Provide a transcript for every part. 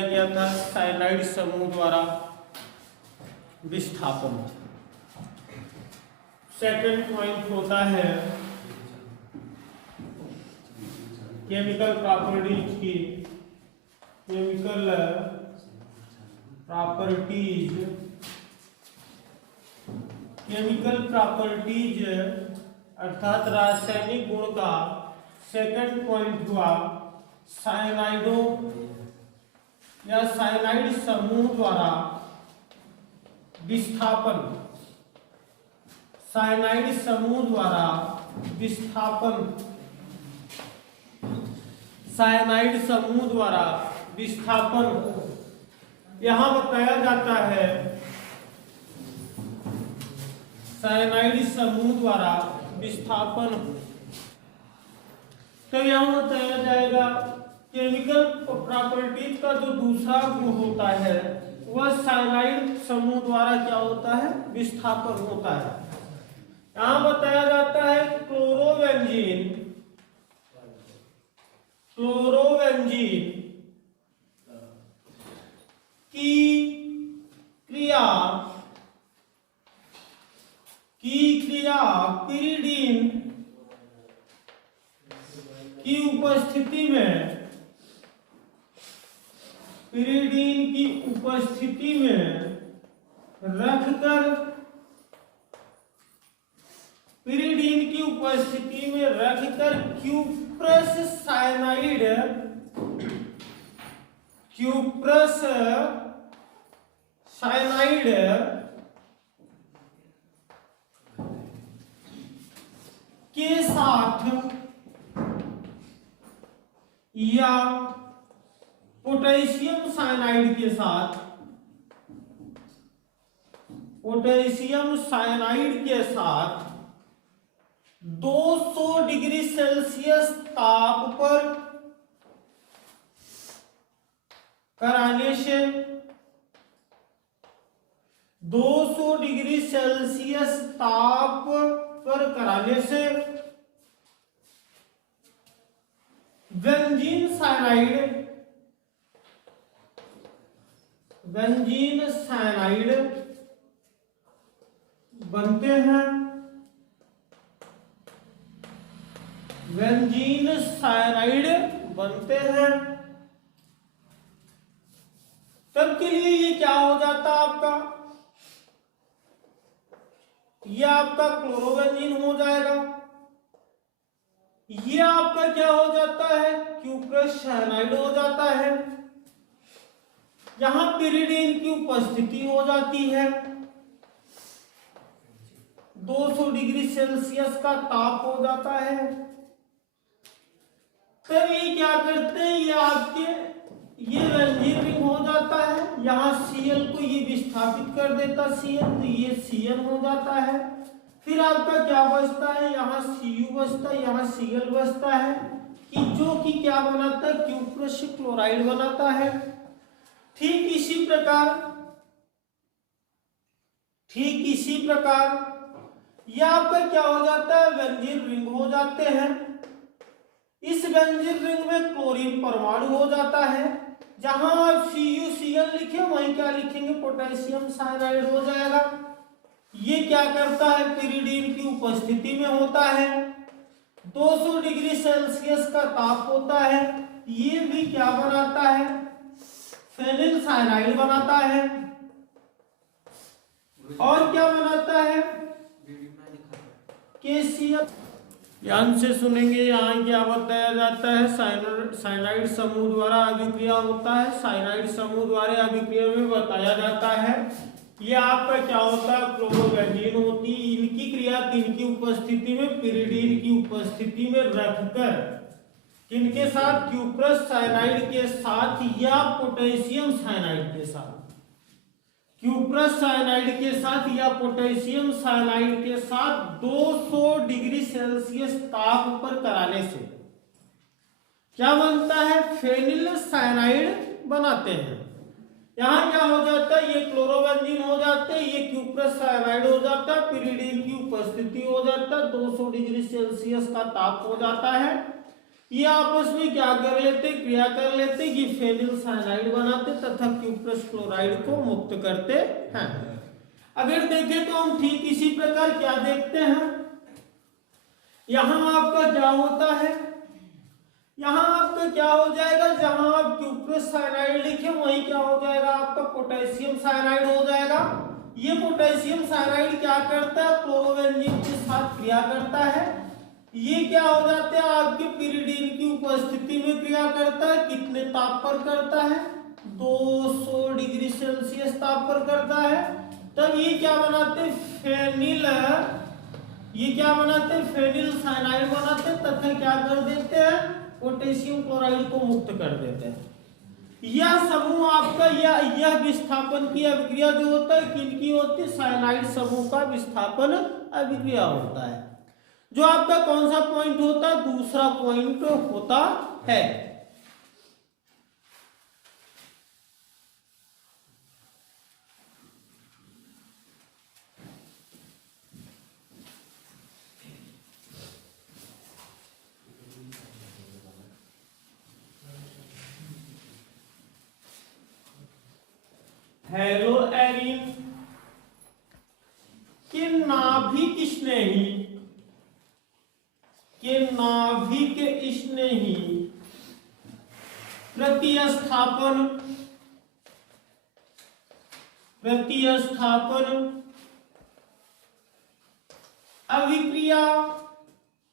गया था साइनाइड समूह द्वारा विस्थापन। सेकंड पॉइंट होता है केमिकल प्रॉपर्टीज की। केमिकल प्रॉपर्टीज, केमिकल प्रॉपर्टीज अर्थात रासायनिक गुण का सेकंड पॉइंट हुआ साइनाइडों या साइनाइड समूह द्वारा विस्थापन। साइनाइड समूह द्वारा विस्थापन, साइनाइड समूह द्वारा विस्थापन यहां बताया जाता है। साइनाइड समूह द्वारा विस्थापन तो यहां बताया जाएगा केमिकल प्रॉपर्टीज का जो दूसरा गुण होता है वह साइनाइड समूह द्वारा क्या होता है, विस्थापन होता है। यहां बताया जाता है क्लोरोबेंजीन, क्लोरोबेंजीन की क्रिया पिरिडीन की उपस्थिति में, पिरिडीन की उपस्थिति में रखकर, पिरिडीन की उपस्थिति में रखकर क्यूप्रस साइनाइड, क्यूप्रस साइनाइड के साथ या पोटेशियम साइनाइड के साथ, पोटेशियम साइनाइड के साथ 200 डिग्री सेल्सियस ताप पर कराने से, 200 डिग्री सेल्सियस ताप पर कराने से बेंजीन साइनाइड, बेंजीन साइनाइड बनते हैं। बेंजीन साइनाइड बनते हैं। तब के लिए ये क्या हो जाता आपका, ये आपका क्लोरोबेंजीन हो जाएगा। ये आपका क्या हो जाता है, क्यूप्रस साइनाइड हो जाता है। यहां पिरिडीन की उपस्थिति हो जाती है, 200 डिग्री सेल्सियस का ताप हो जाता है। तब ये क्या करते हैं, ये आपके ये बेंजीन रिंग हो जाता है। यहाँ Cl को ये विस्थापित कर देता Cl, तो ये Cl हो जाता है। फिर आपका क्या बचता है, यहाँ Cu बचता है, यहाँ Cl बचता है कि जो कि क्या बनाता है, क्यूप्रस क्लोराइड बनाता है। ठीक इसी प्रकार, ठीक इसी प्रकार यह आपका क्या हो जाता है, बेंजीन रिंग हो जाते हैं। इस बेंजीन रिंग में क्लोरीन परमाणु हो जाता है। जहां आप CuCl लिखे वहीं क्या लिखेंगे, पोटेशियम साइनाइड हो जाएगा। ये क्या करता है, पिरिडीन की उपस्थिति में होता है, 200 डिग्री सेल्सियस का ताप होता है। ये भी क्या बनाता है, फेनिल साइनाइड बनाता है। और क्या बनाता है, KCl। ध्यान से सुनेंगे, यहाँ क्या बताया जाता है, साइनाइड समूह द्वारा अभिक्रिया होता है। साइनाइड समूह द्वारा अभिक्रिया में बताया जाता है ये आपका क्या होता है, क्लोरोबेंजीन होती है। इनकी क्रिया किनकी उपस्थिति में, पिरिडीन की उपस्थिति में रखकर किनके साथ, क्यूप्रस साइनाइड के साथ या पोटेशियम साइनाइड के साथ, क्यूप्रस साइनाइड के साथ या पोटेशियम साइनाइड के साथ 200 डिग्री सेल्सियस ताप पर कराने से क्या बनता है, फेनिल साइनाइड बनाते हैं। यहां क्या हो जाता है, ये क्लोरोबेंजीन हो जाते हैं, ये क्यूप्रस साइनाइड हो जाता है, पिरिडीन की उपस्थिति हो जाता है, 200 डिग्री सेल्सियस का ताप हो जाता है। ये आपस में क्या कर लेते, क्रिया कर लेते कि फेनिल साइनाइड बनाते तथा क्यूप्रस क्लोराइड को मुक्त करते हैं। अगर देखें तो हम ठीक इसी प्रकार क्या देखते हैं, यहां आपका क्या होता है, यहां आपका क्या हो जाएगा, जहां आप क्यूप्रस साइनाइड लिखे वहीं क्या हो जाएगा, आपका पोटेशियम साइनाइड हो जाएगा। ये पोटेशियम साइनाइड क्या करता है, क्लोरोबेंजीन के साथ क्रिया करता है। ये क्या हो जाते हैं, आपके पिरिडीन की उपस्थिति में क्रिया करता है। कितने ताप पर करता है, 200 डिग्री सेल्सियस ताप पर करता है। तब ये क्या बनाते, फेनिल, ये क्या बनाते, फेनिल साइनाइड बनाते तथा क्या कर देते हैं, पोटेशियम क्लोराइड को मुक्त कर देते हैं। यह समूह आपका यह विस्थापन की अभिक्रिया जो होता है किनकी होती है, साइनाइड समूह का विस्थापन अभिक्रिया होता है। जो आपका कौन सा पॉइंट होता है, दूसरा पॉइंट होता है। हेलो एरिन के नाभिक स्नेही, के नाभिक स्नेही प्रतिस्थापन अभिक्रिया,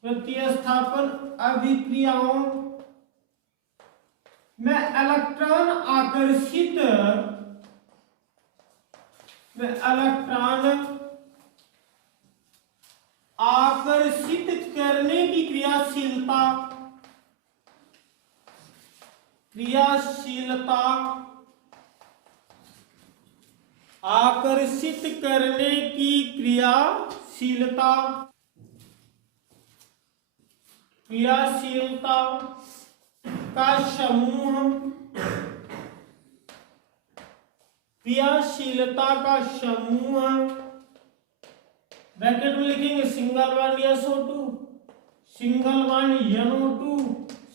प्रतिस्थापन अभिक्रियाओं में इलेक्ट्रॉन आकर्षित करने की क्रियाशीलता आकर्षित करने की क्रियाशीलता का समूह, क्रियाशीलता का समूह, ब्रैकेट में लिखेंगे single bond SO2, single bond NO2,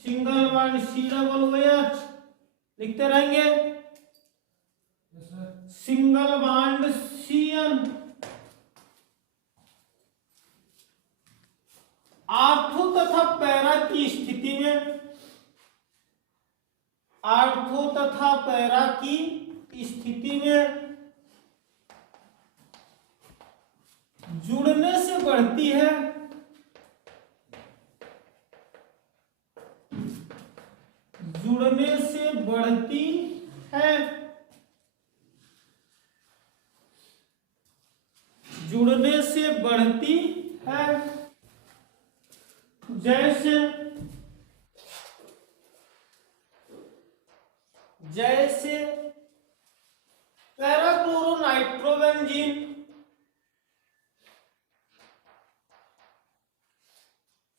single bond COOH, लिखते रहेंगे सिंगल बॉन्ड CN। आर्थो तथा पैरा की स्थिति में, आर्थो तथा पैरा की स्थिति में जुड़ने से बढ़ती है, जुड़ने से बढ़ती है, जुड़ने से बढ़ती है। जैसे पैराक्लोरोनाइट्रोबेंजीन,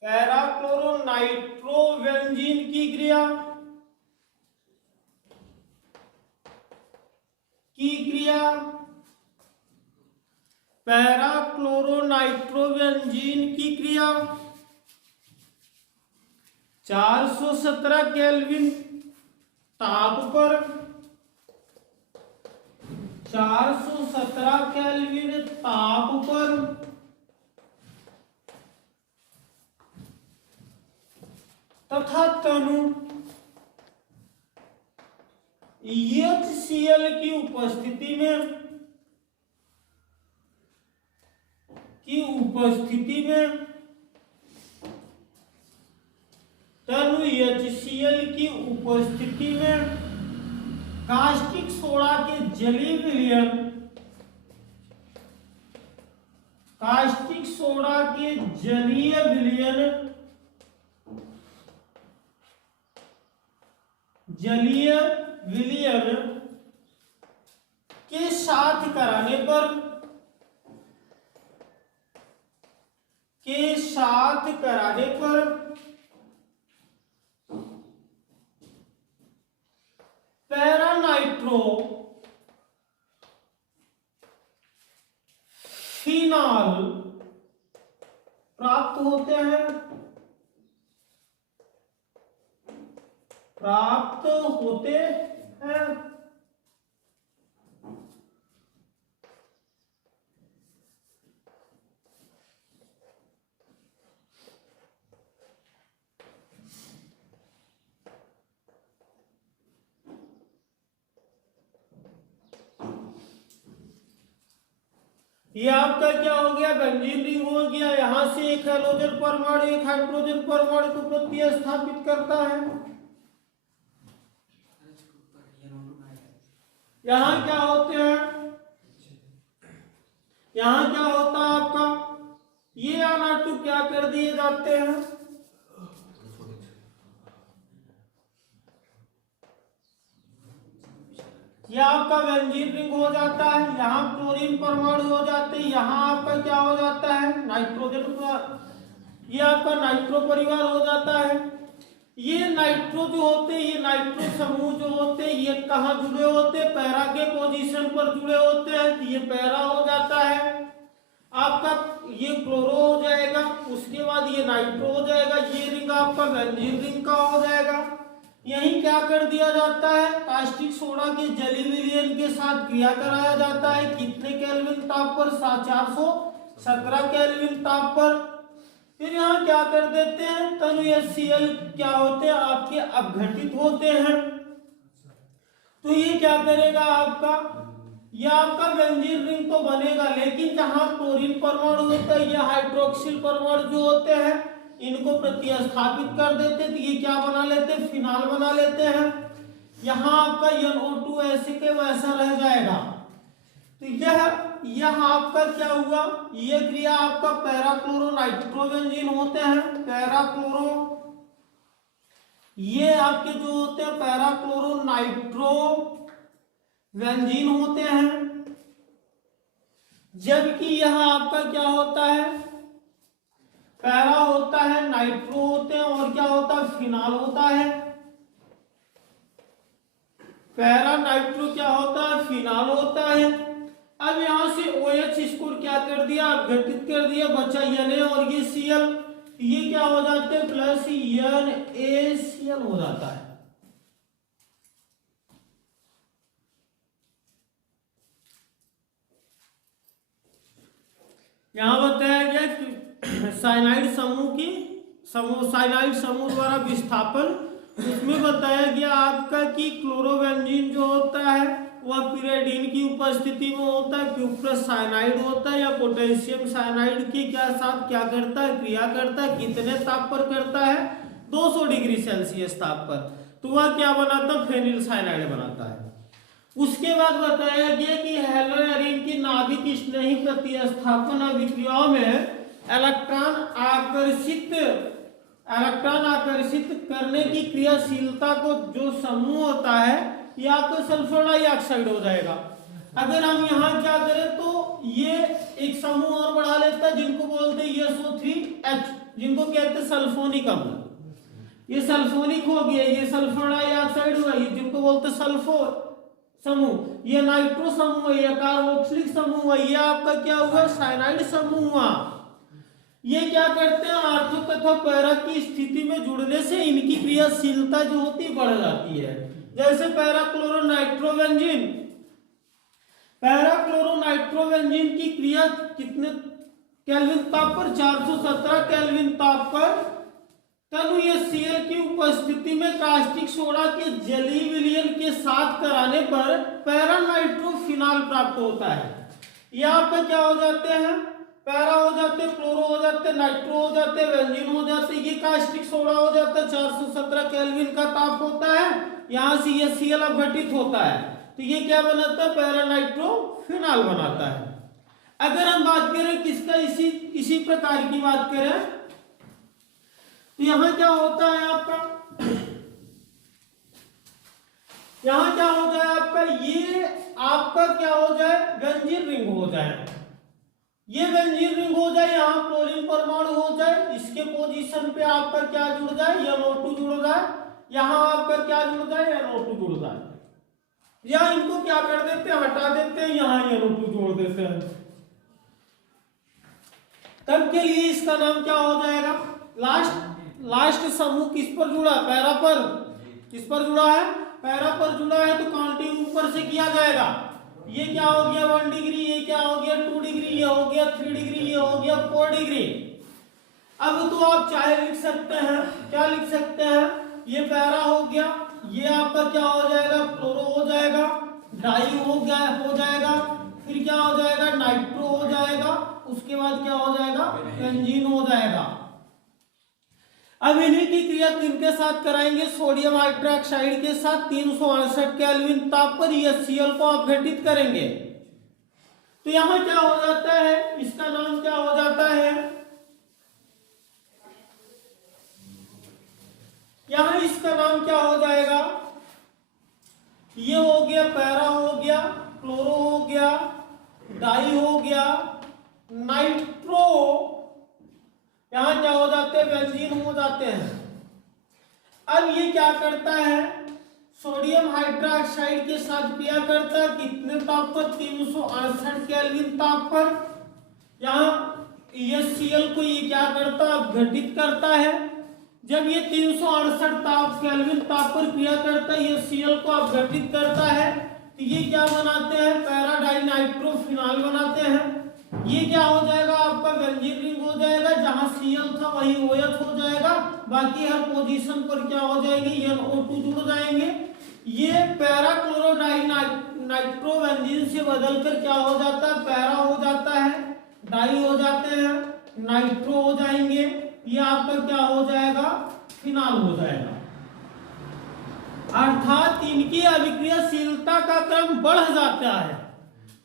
पैराक्लोरोनाइट्रोबेंजीन की क्रिया पैराक्लोरोनाइट्रोबेंजीन की क्रिया 417 केल्विन ताप पर, 417 केल्विन ताप पर तथा तनु HCl की उपस्थिति में तनु HCl की उपस्थिति में कास्टिक सोडा के जलीय विलयन, कास्टिक सोडा के जलीय विलयन के साथ कराने पर पैरानाइट्रो फिनॉल प्राप्त होते हैं। प्राप्त होते हैं। ये आपका क्या हो गया, बेंजीन रिंग हो गया। यहां से एक हैलोजन परमाणु एक हाइड्रोजन परमाणु को प्रतिस्थापित करता है। यहाँ क्या होते हैं, यहाँ क्या होता है आपका, ये N2 क्या कर दिए जाते हैं, ये आपका बेंजीन रिंग हो जाता है। यहाँ क्लोरीन परमाणु हो जाते हैं। यहाँ आपका क्या हो जाता है, नाइट्रोजन, ये आपका नाइट्रो परिवार हो जाता है। ये नाइट्रो जो होते हैं, ये नाइट्रो समूह जो होते हैं, ये कहाँ जुड़े होते हैं, पैरा के पोजीशन पर जुड़े होते हैं। ये पैरा हो जाता है आपका, ये क्लोरो हो जाएगा, उसके बाद ये नाइट्रो हो जाएगा। ये रिंग आपका बेंजीन रिंग का हो जाएगा। यही क्या कर दिया जाता है, कास्टिक सोडा के जली विलयन के साथ क्रिया कराया जाता है। कितने केल्विन ताप पर, 417 केल्विन ताप पर। फिर यहाँ क्या कर देते हैं, तनु HCl क्या होते हैं आपके अपघटित होते हैं। तो ये क्या करेगा आपका, ये आपका बेंजीन रिंग तो बनेगा, लेकिन जहां क्लोरीन परमाणु होता है, ये हाइड्रोक्सिल परमाणु जो होते हैं, इनको प्रतिस्थापित कर देते हैं। तो ये क्या बना लेते हैं, फिनाल बना लेते हैं। यहाँ आपका NO2 ऐसे के वैसा रह जाएगा। तो यह आपका क्या हुआ, ये क्रिया आपका पैराक्लोरो नाइट्रोबेंजीन होते हैं। पैराक्लोरो, ये आपके जो होते हैं पैराक्लोरो नाइट्रो बेंजीन होते हैं। जबकि यह आपका क्या होता है, पैरा होता है, नाइट्रो होते हैं, और क्या होता है, फिनाल होता है। पैरा नाइट्रो क्या होता है, फिनाल होता है। अब यहां से OH इसको क्या कर दिया, अपघटित कर दिया, बचा Na और ये Cl, ये क्या हो जाते हैं, प्लस NaCl हो जाता है। यहां बताया गया कि साइनाइड समूह द्वारा विस्थापन, उसमें बताया गया आपका कि क्लोरोबेंजीन जो होता है वह पिरिडीन की उपस्थिति में होता है, क्यूप्रस साइनाइड होता है, या पोटेशियम साइनाइड के क्या साथ क्या करता है, क्रिया करता है। कितने ताप पर करता है, 200 डिग्री सेल्सियस ताप पर। तो वह क्या बनाता है, फेनिल साइनाइड बनाता है। उसके बाद बताया गया कि हेलोएरिन की नाभिक स्नेही प्रतिस्थापन अभिक्रियाओं में इलेक्ट्रॉन आकर्षित करने की क्रियाशीलता को जो समूह होता है, यह आपको सल्फर डाइऑक्साइड हो जाएगा। अगर हम यहाँ क्या करें तो ये एक समूह और बढ़ा लेता है, जिनको बोलते हैं SO3H, जिनको कहते हैं सल्फोनिक अम्ल। ये सल्फोनिक हो गया, ये सल्फर डाइऑक्साइड हुआ, ये जिनको बोलते हैं सल्फोर समूह। ये नाइट्रो समूह है, ये कार्बोक्सिलिक समूह है, ये आपका क्या हुआ, साइनाइड समूह हुआ। ये क्या करते हैं, आर्थो तथा पैरा की स्थिति में जुड़ने से इनकी क्रियाशीलता जो होती बढ़ जाती है। जैसे पैराक्लोरोनाइट्रोबेंजीन की क्रिया कितने केल्विन ताप पर, 417 केल्विन ताप पर तनु HCl की उपस्थिति में कास्टिक सोडा के जली विलयन के साथ कराने पर पैरा नाइट्रोफिनाल प्राप्त होता है। यह आपका क्या हो जाते हैं, पैरा हो जाते, क्लोरो हो जाते, नाइट्रो हो जाते, बेंजीन हो जाते, ये कास्टिक सोडा हो जाता है। 417 केल्विन का ताप होता है, यहां से HCl अपघटित होता है, तो ये क्या बनाता है, पैरा नाइट्रोफिनाल बनाता है। अगर हम बात करें किसका, इसी प्रकार की बात करें तो यहां क्या होता है आपका, यहां क्या हो जाए आपका, ये आपका क्या हो जाए, बेंजीन रिंग हो जाए। ये बेंजीन रिंग हो जाए, यहाँ क्लोरीन परमाणु हो जाए, इसके पोजीशन पे आपका क्या जुड़ जाए, NO2 जुड़ जाए, यहाँ आपका क्या जुड़ जाए, NO2 जुड़ जाए, या इनको क्या कर देते हैं, हटा देते हैं, यहाँ NO2 जोड़ देते हैं। तब के लिए इसका नाम क्या हो जाएगा, लास्ट समूह किस पर जुड़ा, पैरा पर, किस पर जुड़ा है? पैरा पर जुड़ा है, तो काउंटिंग ऊपर से किया जाएगा। ये क्या हो गया 1 डिग्री, ये क्या हो गया 2 डिग्री, ये हो गया 3 डिग्री, ये हो गया 4 डिग्री। अब तो आप चाहे लिख सकते हैं, क्या लिख सकते हैं, ये पैरा हो गया, ये आपका क्या हो जाएगा, क्लोरो हो जाएगा, डाई हो जाएगा, फिर क्या हो जाएगा, नाइट्रो हो जाएगा, उसके बाद क्या हो जाएगा, बेंजीन हो जाएगा। अब इन्हीं की क्रिया किनके साथ कराएंगे, सोडियम हाइड्रोक्साइड के साथ 368 केल्विन ताप पर HCl को अपघटित करेंगे। तो यहां क्या हो जाता है, इसका नाम क्या हो जाता है, यहां इसका नाम क्या हो जाएगा, ये हो गया पैरा हो गया, क्लोरो हो गया, डाई हो गया, नाइट्रो, यहां क्या हो जाते हैं, बेंजीन हो जाते हैं। अब ये क्या करता है, सोडियम हाइड्रोक्साइड के साथ क्रिया करता है, कितने ताप पर, 368 केल्विन ताप पर। यहां HCl को ये क्या करता है, अपघटित करता है। जब ये 368 ताप केल्विन ताप पर क्रिया करता है, HCl को अपघटित करता है, तो ये क्या बनाते हैं, पैरा डाई नाइट्रो फिनाल बनाते हैं। ये क्या हो जाएगा, आपका बेंजीन रिंग हो जाएगा, जहां Cl था वही OH हो जाएगा, बाकी हर पोजीशन पर क्या हो जाएंगे, NO2 जुड़ जाएंगे। ये para chloro di nitro benzene से बदलकर क्या हो जाता है, पैरा हो जाता है, डाई हो जाते हैं, नाइट्रो हो जाएंगे, ये आपका क्या हो जाएगा, फिनाल हो जाएगा। अर्थात इनकी अभिक्रियाशीलता का क्रम बढ़ जाता है।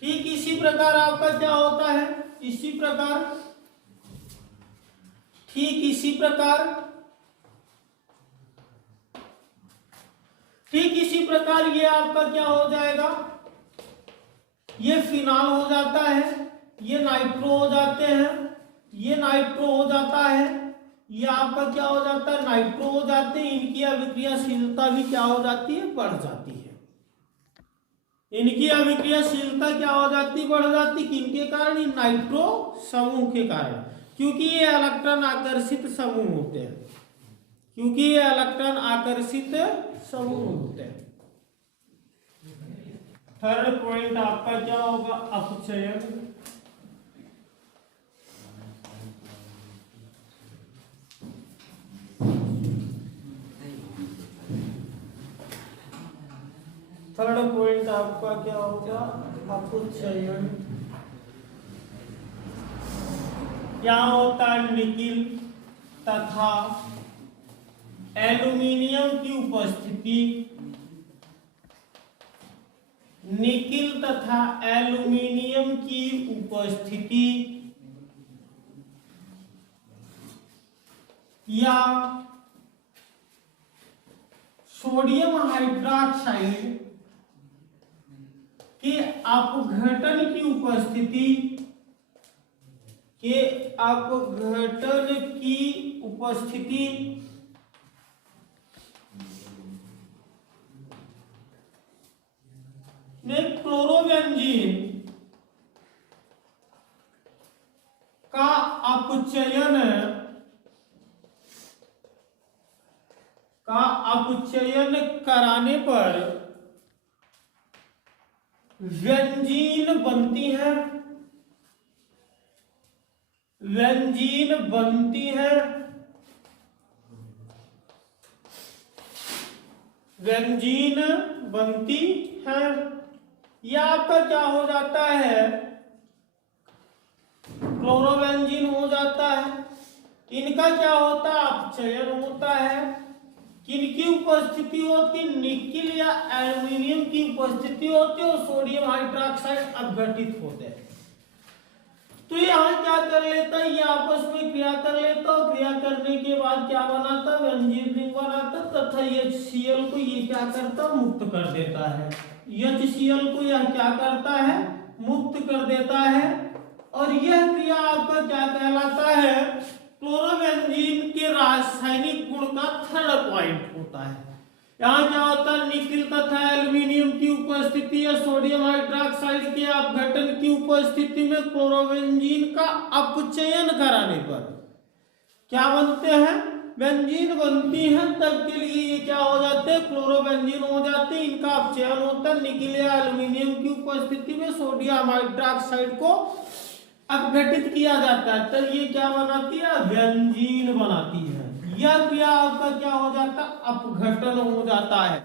ठीक इसी प्रकार आपका क्या होता है, इसी प्रकार, ठीक इसी प्रकार, ठीक इसी प्रकार ये आपका क्या हो जाएगा, ये फिनाल हो जाता है, ये नाइट्रो हो जाते हैं, ये नाइट्रो हो जाता है, ये आपका क्या हो जाता है, नाइट्रो हो जाते हैं। इनकी अभिक्रियाशीलता भी क्या हो जाती है, बढ़ जाती है। इनकी अभिक्रियाशीलता क्या हो जाती, बढ़ जाती, किनके कारण, नाइट्रो समूह के कारण, क्योंकि ये इलेक्ट्रॉन आकर्षित समूह होते हैं, क्योंकि ये इलेक्ट्रॉन आकर्षित समूह होते हैं। थर्ड पॉइंट आपका क्या होगा, अपचयन। थर्ड पॉइंट आपका क्या होगा, अपचयन। यहाँ होता है निकिल तथा एल्यूमिनियम की उपस्थिति, निकिल तथा एल्यूमिनियम की उपस्थिति या सोडियम हाइड्रोक्साइड के अपघटन की उपस्थिति, के अपघटन की उपस्थिति में क्लोरोबेंजीन का अपचयन कराने पर बेंजीन बनती है, बेंजीन बनती है, बेंजीन बनती है। यह आपका क्या हो जाता है, क्लोरोबेंजीन हो जाता है। इनका क्या होता है, अपचयन होता है। किनकी उपस्थिति होती, निकिल या एल्यूमिनियम की उपस्थिति होती है और सोडियम हाइड्रोक्साइड अपघटित होते हैं। तो यहाँ क्या कर लेता है, ये आपस में क्रिया कर लेता और क्रिया करने के बाद क्या बनाता, बेंजीन रिंग बनाता तथा HCl को ये क्या करता, मुक्त कर देता है। HCl को यह क्या करता है, मुक्त कर देता है। और यह क्रिया आपका क्या कहलाता है, क्लोरोबेंजीन के रासायनिक गुण का थर्ड पॉइंट होता है। यहाँ क्या होता है, निकिल तथा एल्यूमिनियम की उपस्थिति या सोडियम हाइड्रोक्साइड के अपघटन की उपस्थिति में क्लोरोबेंजीन का अपचयन कराने पर क्या बनते हैं, बेंजीन बनती है तब के लिए ये क्या हो जाते हैं, क्लोरोबेंजीन हो जाते हैं। इनका अपचयन होता है निकिल या एल्यूमिनियम की उपस्थिति में सोडियम हाइड्रोक्साइड को अपघटित किया जाता है, तब ये क्या बनाती है, बेंजीन बनाती है। यह क्रिया आपका क्या हो जाता है, अपघटन हो जाता है।